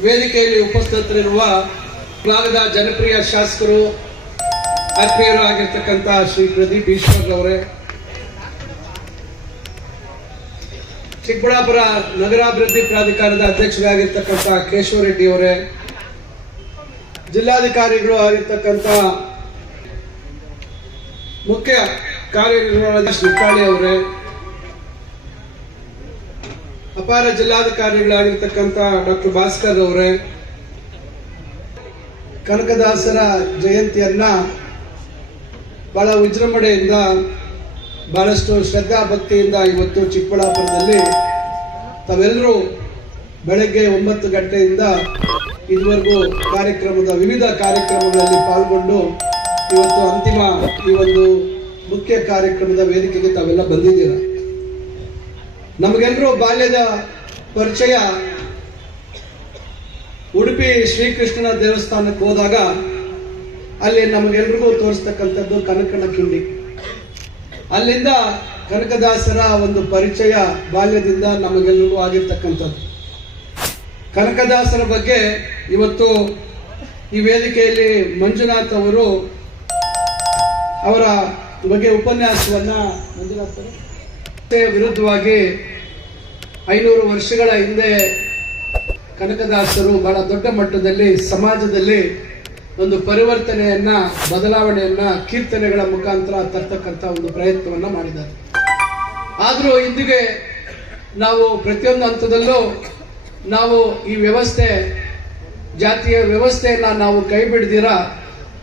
ವೇದಿಕೆಯಲ್ಲಿ ಉಪಸ್ಥಿತರಿರುವ ಭಾಗದ ಜನಪ್ರಿಯ ಶಾಸಕರು, ಆತ್ಮೀಯರು ಆಗಿರ್ತಕ್ಕಂಥ ಶ್ರೀ ಪ್ರದೀಪ್ ಈಶ್ವರ್ ಅವರೇ ಚಿಕ್ಕಬಳ್ಳಾಪುರ ನಗರಾಭಿವೃದ್ಧಿ ಪ್ರಾಧಿಕಾರದ ಅಧ್ಯಕ್ಷರಾಗಿರ್ತಕ್ಕಂಥ ರೆಡ್ಡಿ ಅವರೇ, ಜಿಲ್ಲಾಧಿಕಾರಿಗಳು ಆಗಿರ್ತಕ್ಕಂಥ ಮುಖ್ಯ ಕಾರ್ಯನಿರ್ವಹಣಾಧಿಕಾರಿ ಅವರೇ ಅಪಾರ ಜಿಲ್ಲಾಧಿಕಾರಿಗಳಾಗಿರ್ತಕ್ಕಂಥ ಡಾಕ್ಟರ್ ಭಾಸ್ಕರ್ ಅವರೇ ಕನಕದಾಸರ ಜಯಂತಿಯನ್ನ ಬಹಳ ವಿಜೃಂಭಣೆಯಿಂದ, ಬಹಳಷ್ಟು ಶ್ರದ್ಧಾ ಭಕ್ತಿಯಿಂದ ಇವತ್ತು ಚಿಕ್ಕಬಳ್ಳಾಪುರದಲ್ಲಿ ತಾವೆಲ್ಲರೂ ಬೆಳಗ್ಗೆ ಒಂಬತ್ತು ಗಂಟೆಯಿಂದ ಇದುವರೆಗೂ ಕಾರ್ಯಕ್ರಮದ ವಿವಿಧ ಕಾರ್ಯಕ್ರಮಗಳಲ್ಲಿ ಪಾಲ್ಗೊಂಡು ಇವತ್ತು ಅಂತಿಮ ಈ ಒಂದು ಮುಖ್ಯ ಕಾರ್ಯಕ್ರಮದ ವೇದಿಕೆಗೆ ತಾವೆಲ್ಲ ಬಂದಿದ್ದೀರ? ನಮಗೆಲ್ಲರೂ ಬಾಲ್ಯದ ಪರಿಚಯ. ಉಡುಪಿ ಶ್ರೀಕೃಷ್ಣನ ದೇವಸ್ಥಾನಕ್ಕೆ ಹೋದಾಗ ಅಲ್ಲಿ ನಮಗೆಲ್ರಿಗೂ ತೋರಿಸ್ತಕ್ಕಂಥದ್ದು ಕನಕನ ಕಿಂಡಿ. ಅಲ್ಲಿಂದ ಕನಕದಾಸರ ಒಂದು ಪರಿಚಯ ಬಾಲ್ಯದಿಂದ ನಮಗೆಲ್ಲರಿಗೂ ಆಗಿರ್ತಕ್ಕಂಥದ್ದು. ಕನಕದಾಸರ ಬಗ್ಗೆ ಇವತ್ತು ಈ ವೇದಿಕೆಯಲ್ಲಿ ಮಂಜುನಾಥ್ ಅವರು ಅವರ ಬಗ್ಗೆ ಉಪನ್ಯಾಸವನ್ನು ಮಂಜುನಾಥ್ ಅವರು ವಿರುದ್ಧವಾಗಿ ಐನೂರು ವರ್ಷಗಳ ಹಿಂದೆ ಕನಕದಾಸರು ಬಹಳ ದೊಡ್ಡ ಮಟ್ಟದಲ್ಲಿ ಸಮಾಜದಲ್ಲಿ ಒಂದು ಪರಿವರ್ತನೆಯನ್ನ, ಬದಲಾವಣೆಯನ್ನ, ಕೀರ್ತನೆಗಳ ಮುಖಾಂತರ ತರ್ತಕ್ಕಂಥ ಒಂದು ಪ್ರಯತ್ನವನ್ನ ಮಾಡಿದ್ದಾರೆ. ಆದರೂ ಇಂದಿಗೆ ನಾವು ಪ್ರತಿಯೊಂದು ಹಂತದಲ್ಲೂ ನಾವು ಈ ವ್ಯವಸ್ಥೆ, ಜಾತಿಯ ವ್ಯವಸ್ಥೆಯನ್ನ ನಾವು ಕೈ ಬಿಡದಿರ,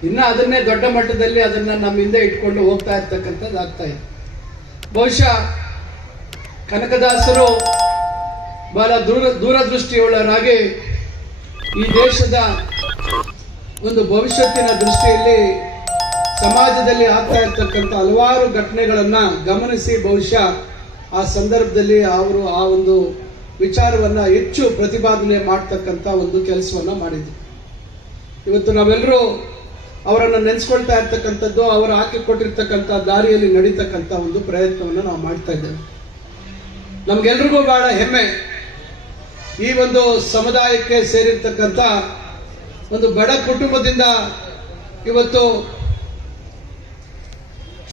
ಇನ್ನ ಅದನ್ನೇ ದೊಡ್ಡ ಮಟ್ಟದಲ್ಲಿ ಅದನ್ನ ನಮ್ಮ ಹಿಂದೆ ಇಟ್ಕೊಂಡು ಹೋಗ್ತಾ ಇರ್ತಕ್ಕಂಥದ್ದು ಆಗ್ತಾ ಇದೆ. ಬಹುಶಃ ಕನಕದಾಸರು ಬಹಳ ದೂರ ದೂರದೃಷ್ಟಿಯುಳ್ಳರಾಗಿ ಈ ದೇಶದ ಒಂದು ಭವಿಷ್ಯತ್ತಿನ ದೃಷ್ಟಿಯಲ್ಲಿ ಸಮಾಜದಲ್ಲಿ ಆಗ್ತಾ ಇರ್ತಕ್ಕಂಥ ಹಲವಾರು ಘಟನೆಗಳನ್ನು ಗಮನಿಸಿ ಬಹುಶಃ ಆ ಸಂದರ್ಭದಲ್ಲಿ ಅವರು ಆ ಒಂದು ವಿಚಾರವನ್ನ ಹೆಚ್ಚು ಪ್ರತಿಪಾದನೆ ಮಾಡ್ತಕ್ಕಂಥ ಒಂದು ಕೆಲಸವನ್ನ ಮಾಡಿದ್ರು. ಇವತ್ತು ನಾವೆಲ್ಲರೂ ಅವರನ್ನು ನೆನೆಸ್ಕೊಳ್ತಾ ಇರ್ತಕ್ಕಂಥದ್ದು, ಅವರು ಹಾಕಿಕೊಟ್ಟಿರ್ತಕ್ಕಂಥ ದಾರಿಯಲ್ಲಿ ನಡೀತಕ್ಕಂಥ ಒಂದು ಪ್ರಯತ್ನವನ್ನು ನಾವು ಮಾಡ್ತಾ ಇದ್ದೇವೆ. ನಮ್ಗೆಲ್ರಿಗೂ ಬಹಳ ಹೆಮ್ಮೆ ಈ ಒಂದು ಸಮುದಾಯಕ್ಕೆ ಸೇರಿರ್ತಕ್ಕಂಥ ಒಂದು ಬಡ ಕುಟುಂಬದಿಂದ ಇವತ್ತು